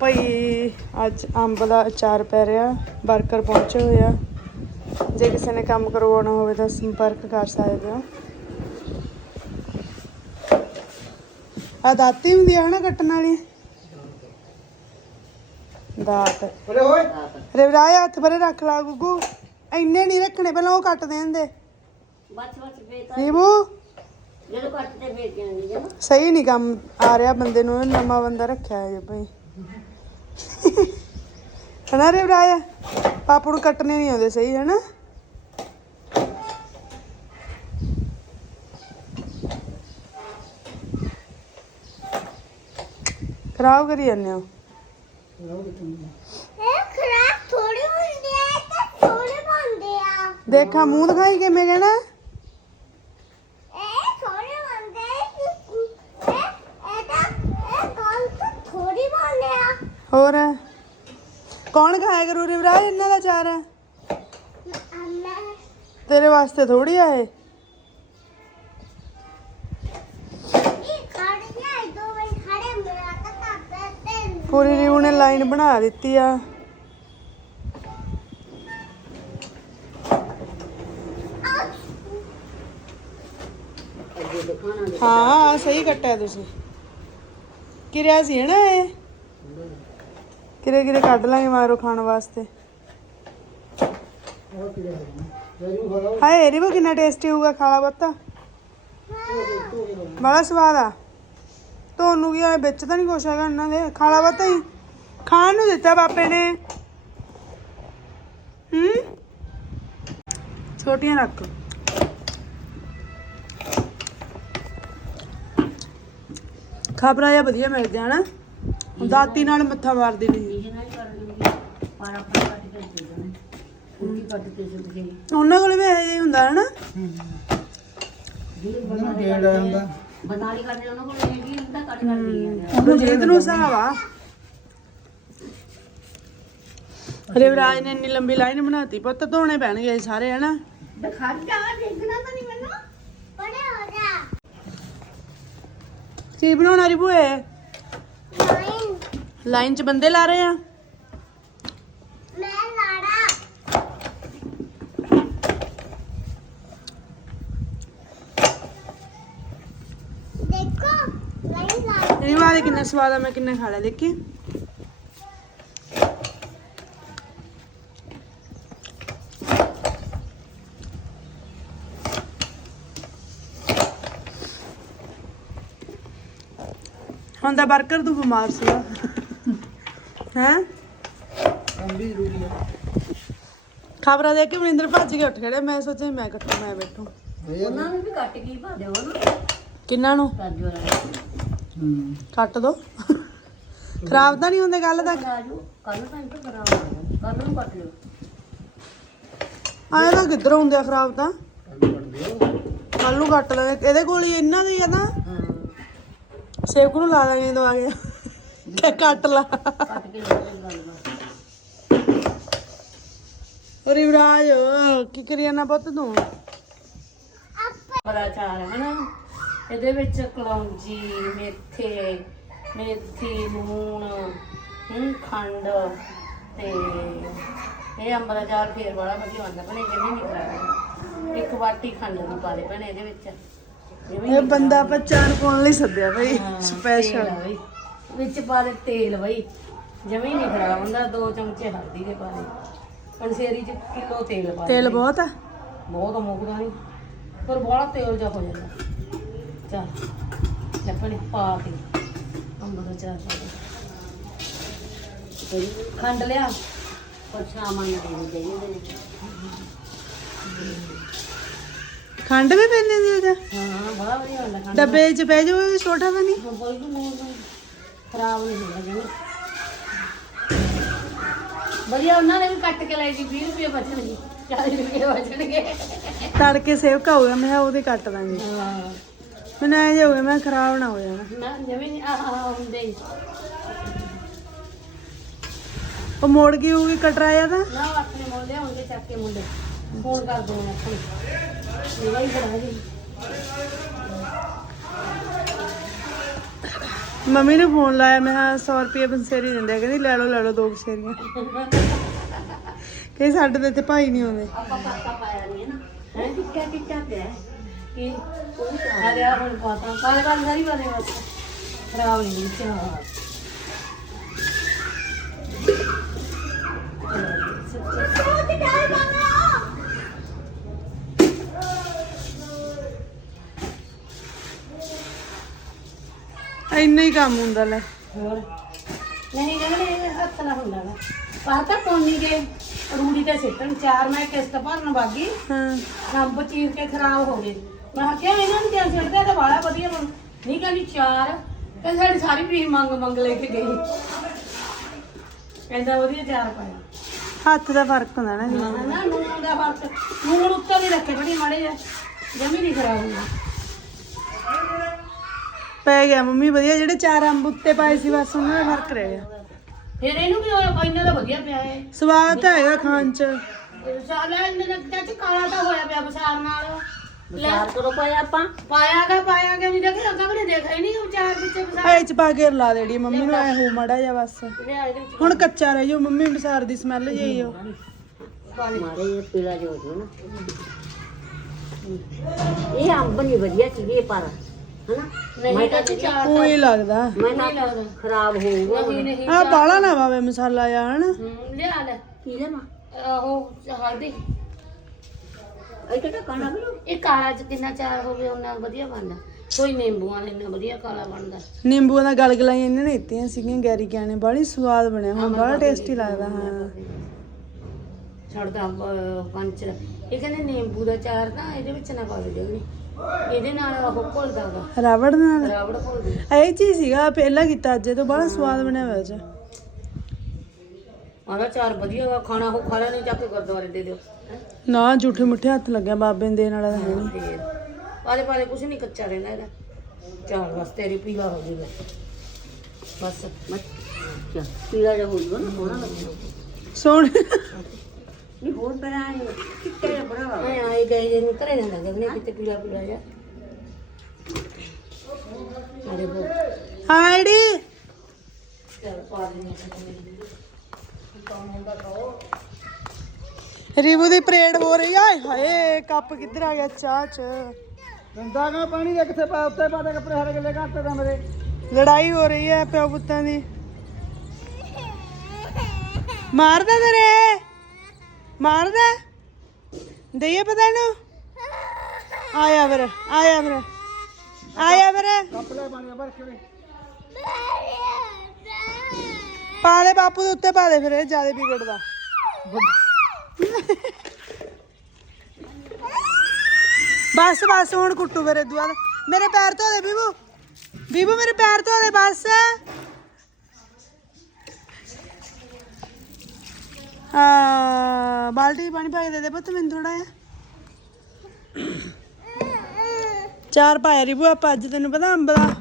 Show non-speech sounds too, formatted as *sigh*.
ਭਾਈ ਅੱਜ ਅੰਬ ਦਾ ਅਚਾਰ ਪੈ ਰਿਹਾ। ਵਰਕਰ ਪਹੁੰਚੇ ਹੋਏ ਆ। ਜੇ ਕਿਸੇ ਨੇ ਕੰਮ ਕਰਵਾਉਣਾ ਹੋਵੇ ਤਾਂ ਸੰਪਰਕ ਕਰ ਸਕਦੇ ਹੋ। ਆ ਦਾਤੀ ਹੁੰਦੀ ਆ ਨਾ ਕੱਟਣ ਵਾਲੀ? ਦਾਤ। ਅਰੇ ਓਏ ਰਵਰਾਜ ਹੱਥ ਪਰੇ ਰੱਖ ਲਾ ਗੁੱਗੂ। ਇੰਨੇ ਨਹੀਂ ਰੱਖਣੇ ਪਹਿਲਾਂ ਉਹ ਕੱਟ ਦੇਣ ਦੇ। ਬਚ ਬਚ ਬੇਤਾ ਨੀਬੂ ਜਦੋਂ ਕੱਟ ਤੇ ਵੇਚ ਜਾਂਦੀ ਜਨਾ ਸਹੀ ਨਹੀਂ ਕੰਮ ਆ ਰਿਹਾ ਬੰਦੇ ਨੂੰ ਨਵਾਂ ਬੰਦਾ ਰੱਖਿਆ ਹੈ ਭਾਈ। ਹਨਾ ਰੇ ਬਰਾਇਆ ਪਾਪੂ ਨੂੰ ਕੱਟਣੇ ਨਹੀਂ ਆਉਂਦੇ ਸਹੀ ਹਨਾ? ਖਰਾਬ ਕਰੀ ਜਾਂਦੇ ਹੋ? ਇਹ ਖਰਾਬ ਥੋੜੀ ਹੁੰਦੀ ਆ ਤੇ ਥੋੜੇ ਬਣਦੇ ਆ। ਦੇਖਾਂ ਮੂੰਹ ਦਿਖਾਈ ਕਿਵੇਂ ਜਾਣਾ ਇਹ ਥੋੜੇ ਬਣਦੇ ਇਹ ਇਹ ਤਾਂ ਇਹ ਗੱਲ ਤਾਂ ਥੋੜੀ ਬਣਦੇ ਆ ਹੋਰ ਕੌਣ ਖਾਇਆ ਕਰੂ ਰੇ ਬਰਾਇਆ ਇਹਨਾਂ ਦਾ ਚਾਰ ਹੈ। ਤੇਰੇ ਵਾਸਤੇ ਥੋੜੀ ਆ ਇਹ। ਪੂਰੀ ਰੀੂ ਨੇ ਲਾਈਨ ਬਣਾ ਦਿੱਤੀ ਆ। ਹਾਂ ਸਹੀ ਕੱਟਿਆ ਤੁਸੀਂ। ਕਿਰਿਆ ਸੀ ਨਾ ਇਹ। ਕਿਰੇ ਕਿਰੇ ਕੱਢ ਲਾਂਗੇ ਮਾਰੋ ਖਾਣ ਵਾਸਤੇ। ਹਾਏ, ਇਹਦੀ ਵੀ ਕਿੰਨਾ ਟੇਸਟੀ ਹੋਊਗਾ ਖਾਲਾ ਬੱਤਾ ਬੜਾ ਸਵਾਦ ਆ। ਤੁਹਾਨੂੰ ਕੀ ਆ ਵਿੱਚ ਤਾਂ ਨਹੀਂ ਕੁਛ ਹੈਗਾ ਇਹਨਾਂ ਦੇ। ਖਾਲਾ ਬੱਤਾ ਹੀ। ਖਾਣ ਨੂੰ ਦਿੱਤਾ ਬਾਪੇ ਨੇ। ਹੂੰ? ਛੋਟੀਆਂ ਰੱਖ। ਖਬਰਾਂ ਜਾਂ ਵਧੀਆ ਮਿਲਦੇ ਹਨਾ ਦਾਤੀ ਨਾਲ ਮੱਥਾ ਮਾਰਦੀ ਨਹੀਂ ਇਹ ਪਰ ਆਪਾਂ ਕੱਟ ਕੇ ਦੇ ਦੇਣਾ ਪੂਰੀ ਕੱਟ ਕੇ ਉਹਨਾਂ ਕੋਲ ਵੀ ਇਹੋ ਜਿਹਾ ਹੀ ਹੁੰਦਾ ਹਨਾ ਜਿਹੜੀ ਉਹਨੂੰ ਗੇੜ ਹੁੰਦਾ। ਬਨਾਲੀ ਕਰਦੇ ਉਹਨਾਂ ਕੋਲ ਇਹ ਕੀ ਹੁੰਦਾ ਕੱਟ ਕਰਦੀ ਹੈ। ਉਹਨੂੰ ਜੇਦ ਨੂੰ ਹਿਸਾਬ ਆ। ਰਿਵਰਾਜ ਨੇ ਇੰਨੀ ਲੰਬੀ ਲਾਈਨ ਬਣਾਤੀ ਪੁੱਤ ਧੋਣੇ ਪੈਣਗੇ ਸਾਰੇ ਹਨਾ? ਦਿਖਾ ਜਾ ਦੇਖਣਾ ਤਾਂ ਨਹੀਂ ਮੈਨੂੰ। ਬੜੇ ਹੋ ਜਾ ਕੀ ਬਣਾਉਣਾ ਰਿਬੂਏ? ਲਾਈਨ। ਲਾਈਨ 'ਚ ਬੰਦੇ ਲਾ ਰਹੇ ਆ ਮੈਂ ਲਾੜਾ ਦੇਖੋ ਦੇ ਕਿੰਨਾ ਸਵਾਦ ਆ ਮੈਂ ਕਿੰਨਾ ਖਾ ਲਿਆ ਦੇਖੀ? ਹੁਣ ਤਾਂ ਬਰਕਰ ਤੂੰ ਬਿਮਾਰ ਸੀਗਾ ਹੈ? ਅੰਬੀ ਜ਼ਰੂਰੀ ਆ। ਖਬਰਾਂ ਦੇਖ ਕੇ ਮਨਿੰਦਰ ਭੱਜ ਕੇ ਉੱਠ ਖੜੇ ਮੈਂ ਸੋਚਿਆ ਮੈਂ ਕੱਟੂ ਮੈਂ ਬੈਠੂ। ਉਹਨਾਂ ਨੂੰ ਵੀ ਕੱਟ ਕੇ ਪਾ ਦਿਓ ਨਾ ਕਿੰਨਾਂ ਨੂੰ? ਕਾਜੂ ਵਾਲਾ। ਹੂੰ ਕੱਟ ਦੋ। ਖਰਾਬ ਤਾਂ ਨਹੀਂ ਹੁੰਦੇ ਕੱਲ ਤੱਕ? ਕਾਜੂ ਕੱਲ ਤਾਂ ਇੰਟ ਖਰਾਬ ਹੋ ਗਿਆ ਕੱਲ ਨੂੰ ਕੱਟ ਲਿਓ। ਆਏ ਤਾਂ ਕਿੱਧਰ ਹੁੰਦੇ ਆ ਖਰਾਬ ਤਾਂ? ਕੱਲ ਕੱਟ ਨੂੰ ਲੈਣੇ ਇਹਦੇ ਕੋਲ ਹੀ ਇਹਨਾਂ ਦੇ ਆ ਤਾਂ ਸੇਵਕ ਨੂੰ ਲਾ ਦਾਂਗੇ ਜਦੋਂ ਆ ਗਿਆ ਕਿ ਕੱਟ ਲਾ। ਕੱਟ ਕੇ ਲੈ ਗੱਲ ਔਰ ਯੁਵਰਾਜ ਕੀ ਕਰੀ ਜਾਣਾ ਪੁੱਤ ਤੂੰ? ਬੜਾ ਚਾਰ ਹੈ ਨਾ। ਇਹਦੇ ਵਿੱਚ ਕਲੌਂਜੀ ਮੇਥੇ ਮੇਥੀ ਲੂਣ ਹੂੰ ਖੰਡ ਤੇ ਇਹ ਅੰਬ ਦਾ ਚਾਰ ਫੇਰ ਬੜਾ ਵਧੀਆ ਹੁੰਦਾ ਬਣੇ ਜਿਵੇਂ ਨਹੀਂ ਕਰਾਇਆ ਇੱਕ ਵਾਟੀ ਖੰਡ ਨੂੰ ਪਾ ਦੇ ਭੈਣੇ ਇਹਦੇ ਵਿੱਚ। ਇਹ ਬੰਦਾ ਪਛਾਣ ਪਾਉਣ ਲਈ ਸੱਦਿਆ ਬਈ ਸਪੈਸ਼ਲ। ਵਿੱਚ ਪਾ ਦੇ ਤੇਲ ਬਈ। ਜਮੇ ਨਹੀਂ ਖਰਾਬ ਹੁੰਦਾ ਦੋ ਚਮਚੇ ਹਲਦੀ ਦੇ ਪਾ ਦੇ। ਪੰਸੇਰੀ ਚ ਕਿਲੋ ਤੇਲ ਪਾ ਦੇ ਤੇਲ। ਬਹੁਤ ਆ? ਬਹੁਤ ਮੁੱਕਦਾ ਨਹੀਂ ਪਰ ਬੜਾ ਤੇਲ ਜਾ ਹੋ ਜਾਂਦਾ। ਚੱਲ ਪਾ ਦਾ ਚਾਰ ਪਾ ਦੇ ਖੰਡ ਲਿਆ। ਨੂੰ ਦੇ ਦੇ ਵੀ ਪੈਂਦੀ ਹੁੰਦੀ ਇਹਦੇ ਹਾਂ ਬੜਾ ਵਧੀਆ ਹੁੰਦਾ ਖੰਡ। ਡੱਬੇ 'ਚ ਪੈ ਜਾਊਗਾ ਛੋਟਾ ਤਾਂ ਨਹੀਂ? ਕੋਈ ਵੀ ਮੂੰਹ ਨੂੰ ਖਰਾਬ ਨਹੀਂ ਹੁੰਦਾ ਜਮਾ। ਵਧੀਆ ਉਹਨਾਂ ਨੇ ਵੀ ਕੱਟ ਕੇ ਲੈ ਜੀ 20 ਰੁਪਏ ਬਚਣਗੇ। 40 ਰੁਪਏ ਬਚਣਗੇ। ਤੜਕੇ ਸੇਵਕ ਹੋਊਗਾ ਮੈਂ ਕਿਹਾ ਉਹਦੇ ਕੱਟ ਦਾਂਗੇ। ਹਾਂ। ਮੈਨੂੰ ਐ ਹੋ ਗਿਆ ਮੈਂ ਖਰਾਬ ਨਾ ਹੋ ਜਾਣਾ ਨਾ ਜਮੇ ਨਹੀਂ ਆਹ ਆਹ ਹੁੰਦੇ ਹੀ। ਉਹ ਮੋੜ ਗਈ ਹੋਊਗੀ ਕਟਰਾਇਆ ਤਾਂ? ਨਾ ਉਹ ਆਪਣੇ ਮੁੰਡੇ ਹੋਣਗੇ ਚੱਕ ਕੇ ਮੁੰਡੇ। ਫੋਨ ਕਰ ਦੋ ਆਪਣੇ। ਮੇਰਾ ਹੀ ਬੜਾ ਜੀ। ਮੰਮੀ ਨੂੰ ਫੋਨ ਲਾਇਆ ਮੈਂ 100 ਰੁਪਏ ਬੰਸੇਰੀ ਦਿੰਦੇ ਆ ਕਹਿੰਦੀ ਲੈ ਲਓ ਲੈ ਲਓ ਦੋ ਬਸੇਰੀਆਂ। *laughs* ਕਹੀ ਸਾਡੇ ਤੇ ਇੱਥੇ ਭਾਈ ਨਹੀਂ ਆਉਂਦੇ। ਆਪਾਂ ਪਾਤਾ ਪਾਇਆ ਨਹੀਂ ਹੈ ਨਾ। ਹੈ? ਟਿੱਕਾ ਟਿੱਕਾ ਪਿਆ ਹੈ। ਕੀ? ਆ ਗਿਆ ਹੁਣ ਪਾਤਾ ਕਾਲੇ ਕਾਲੇ ਸਾਰੀ ਵਾਲੇ ਬਸ ਖਰਾਬ ਨਹੀਂ ਹੋਈ ਚਾਹ। ਤੂੰ ਤੇ ਡਰ ਮੰਗਣਾ ਇੰਨਾ ਹੀ ਕੰਮ ਹੁੰਦਾ ਲੈ। ਹੋਰ? ਨਹੀਂ ਕਹਿੰਦੇ ਇਹ ਹੱਥ ਨਾਲ ਹੁੰਦਾ ਨਾ ਪਾਤਾ ਕੋਨੀ ਕੇ ਰੂੜੀ ਤੇ ਸਿੱਟਣ ਚਾਰ ਮੈਂ ਕਿਸ਼ਤ ਭਰਨ ਬਾਗੀ ਹਾਂ। ਅੰਬ ਚੀਰ ਕੇ ਖਰਾਬ ਹੋ ਗਏ। ਮੈਂ ਕਿਹਾ ਇਹਨਾਂ ਨੂੰ ਕਿਆ ਸਿੱਟਦਾ ਤਾਂ ਬਾਲਾ ਵਧੀਆ ਬਣ ਨਹੀਂ ਕਹਿੰਦੀ ਚਾਰ। ਕਹਿੰਦੀ ਸਾਡੀ ਸਾਰੀ ਵੀ ਮੰਗ ਮੰਗ ਲੈ ਕੇ ਗਈ। ਕਹਿੰਦਾ ਵਧੀਆ ਚਾਰ ਪਾਇਆ। ਹੱਥ ਦਾ ਫ਼ਰਕ ਹੁੰਦਾ ਨਾ ਜੀ। ਨਾ ਨਾ ਨੂਨ ਦਾ ਫ਼ਰਕ। ਨੂਨ ਉੱਤੇ ਨਹੀਂ ਰੱਖੇ ਬੜੀ ਮਾੜੇ ਜਿਹਾ। ਜਮੀ ਨਹੀਂ ਖਰਾਬ ਹੁੰਦਾ। ਪੈ ਗਿਆ ਮੰਮੀ ਵਧੀਆ। ਜਿਹੜੇ ਚਾਰ ਅੰਬ ਉੱਤੇ ਪਾਏ ਸੀ ਬਸ ਉਹਨਾਂ ਦਾ ਫ਼ਰਕ ਰਹਿ ਗਿਆ। ਫਿਰ ਇਹਨੂੰ ਵੀ ਹੋਇਆ ਇਹਨਾਂ ਦਾ ਵਧੀਆ ਪਿਆ ਹੈ ਸਵਾਦ ਤਾਂ ਹੈਗਾ ਖਾਣ ਚ। ਸਾਲ ਇਹਨਾਂ ਦਾ ਕਾਲਾ ਤਾਂ ਹੋਇਆ ਪਿਆ ਬਸਾਰ ਨਾਲ। ਚਾਰ ਕਰੋ ਪਾਇਆ ਆਪਾਂ? ਪਾਇਆ ਗਾ ਪਾਇਆ ਗਾ ਨਹੀਂ? ਦੇਖਿਆ ਅੱਗਾ ਵੀ ਦੇਖਿਆ ਹੀ ਨਹੀਂ ਚਾਰ ਪਿੱਛੇ ਬਸਾਰ। ਐ ਚ ਪਾ ਕੇ ਲਾ ਦੇੜੀ ਮੰਮੀ ਨੂੰ ਐ ਹੋ ਮੜਾ ਜਾ ਬਸ। ਲਿਆ ਇਹਦੇ ਵਿੱਚ ਹੁਣ ਕੱਚਾ ਰਹਿ ਜਾਓ ਮੰਮੀ ਬਸਾਰ ਦੀ ਸਮੈਲ ਜਿਹੀ ਹੋ ਮਾਰੇ ਇਹ ਪੀਲਾ ਨਾ। ਇਹ ਅੰਬ ਨਹੀਂ ਵਧੀਆ ਸੀਗੇ ਪਰ ਹਨਾ? ਨਹੀਂ ਤਾਂ ਚਾਰ ਉਹ ਹੀ ਲੱਗਦਾ। ਮੈਂ ਨਾ ਖਰਾਬ ਹੋਊਗਾ ਨਹੀਂ ਨਹੀਂ ਆ ਬਾਲਾ ਨਾ ਪਾਵੇ ਮਸਾਲਾ ਜਾਂ ਹਨਾ? ਹਮ, ਲਿਆ ਲੈ। ਕੀ ਲੈਣਾ ਉਹ ਹਲਦੀ। ਇਹ ਕਿਹੜਾ ਕਾਣਾ ਵੀ ਇਹ ਕਾਲਾ ਚ ਕਿੰਨਾ ਚਾਰ ਹੋ ਗਿਆ ਉਹਨਾਂ ਵਧੀਆ ਬਣਦਾ। ਕੋਈ ਨਿੰਬੂਆਂ ਨਾਲ ਇੰਨਾ ਵਧੀਆ ਕਾਲਾ ਬਣਦਾ। ਨਿੰਬੂਆਂ ਦਾ ਗਲਗਲਾਈ ਇਹਨਾਂ ਨੇ ਦਿੱਤੀਆਂ ਸੀਗੀਆਂ ਗੈਰੀ ਕਿਆਂ ਨੇ ਬੜੀ ਸਵਾਦ ਬਣਿਆ ਹੁਣ ਬੜਾ ਟੇਸਟੀ ਲੱਗਦਾ ਹਾਂ। ਛੱਡਦਾ ਅਹ, ਪੰਚ ਇਹ ਕਹਿੰਦੇ ਨਿੰਬੂ ਦਾ ਚਾਰ ਨਾ ਇਹਦੇ ਵਿੱਚ ਨਾ ਪਾ ਦਿਓ ਨੀ ਇਹਦੇ ਨਾਲ ਉਹ ਘੁਲਦਾ ਗਾ। ਰਾਵੜ ਨਾਲ? ਰਾਵੜ ਘੁਲਦੀ। ਇਹ ਚੀਜ਼ ਸੀਗਾ ਪਹਿਲਾਂ ਕੀਤਾ ਅੱਜ ਇਹ ਤੋਂ ਬੜਾ ਸਵਾਦ ਬਣਿਆ ਹੋਇਆ ਅੱਜ। ਚਾਰ ਵਧੀਆ ਵਾ ਖਾਣਾ ਉਹ ਖਾ ਲੈਣੇ ਜਾ ਕੇ ਗੁਰਦੁਆਰੇ ਦੇ ਦਿਓ। ਨਾ ਝੂਠੇ ਮੁੱਠੇ ਹੱਥ ਲੱਗਿਆ ਬਾਬੇ ਨੂੰ ਦੇਣ ਵਾਲਾ ਤਾਂ ਹੈ ਨਹੀਂ ਤੇ ਪਾਲੇ ਪਾਲੇ ਕੁਛ ਨਹੀਂ ਕੱਚਾ ਰਹਿੰਦਾ ਇਹਦਾ ਚਾਰ ਬਸ ਤੇਰੀ ਪੀਲਾ ਹੋ ਜੂਗਾ ਬਸ। ਅੱਛਾ ਪੀਲਾ ਜਿਹਾ ਹੋ ਜੂਗਾ ਨਾ ਸੋਹਣਾ ਨਹੀਂ ਹੋਰ ਪਹਿਲਾਂ ਇਹ ਚਿੱਟੇ ਜਿਹਾ ਬੜਾ ਵਾ ਮੈਂ ਆਏ ਗਏ ਜੇ ਨੂੰ ਧਰੇ ਜਾਂਦਾ ਗਗਨੇ ਕਿਤੇ ਪੀਲਾ ਪੀਲਾ ਜਾ ਅਰੇ ਬੋ ਚੱਲ ਪਾ ਦੇ ਰੀਬੂ ਦੀ ਪਰੇਡ ਹੋ ਰਹੀ ਆ। ਆਏ ਹਾਏ ਕੱਪ ਕਿੱਧਰ ਆ ਗਿਆ ਚਾਹ ਚ? ਗੰਦਾ ਕਾ ਪਾਣੀ ਦੇ ਕਿੱਥੇ ਪਾ ਉੱਤੇ ਪਾ ਦੇ ਕੱਪੜੇ ਹਰੇ ਗੱਲੇ ਘੱਟ ਤਾਂ ਮੇਰੇ ਲੜਾਈ ਹੋ ਰਹੀ ਹੈ ਪਿਓ ਪੁੱਤਾਂ ਦੀ। ਮਾਰਦਾ ਤੇਰੇ? ਮਾਰਦਾ? ਦਈਏ ਪਤਾ ਇਹਨੂੰ? ਆਇਆ ਫਿਰ ਆਇਆ ਫਿਰ। ਆਇਆ ਫਿਰ। ਕੱਪੜੇ ਪਾਣੀ ਭਰ ਕੇ ਵੇ। ਪਾ ਦੇ ਬਾਪੂ ਦੇ ਉੱਤੇ ਪਾ ਦੇ ਫਿਰ, ਇਹ ਜ਼ਿਆਦਾ ਵਿਗੜਦਾ ਬਸ ਬਸ, ਹੁਣ ਕੁੱਟੂ ਫਿਰ ਇਦੂ ਮੇਰੇ ਪੈਰ ਧੋ ਦੇ ਬੀਬੂ। ਬੀਬੂ, ਮੇਰੇ ਪੈਰ ਧੋ ਦੇ ਬਸ। ਆ ਬਾਲਟੀ ਪਾਣੀ ਪਾ ਕੇ ਦੇ ਦੇ ਪੁੱਤ ਮੈਨੂੰ ਥੋੜਾ ਜਿਹਾ। ਚਾਰ ਪਾਇਆ ਰਿਬੂ, ਆਪਾਂ ਅੱਜ ਤੈਨੂੰ ਪਤਾ ਅੰਬ ਦਾ।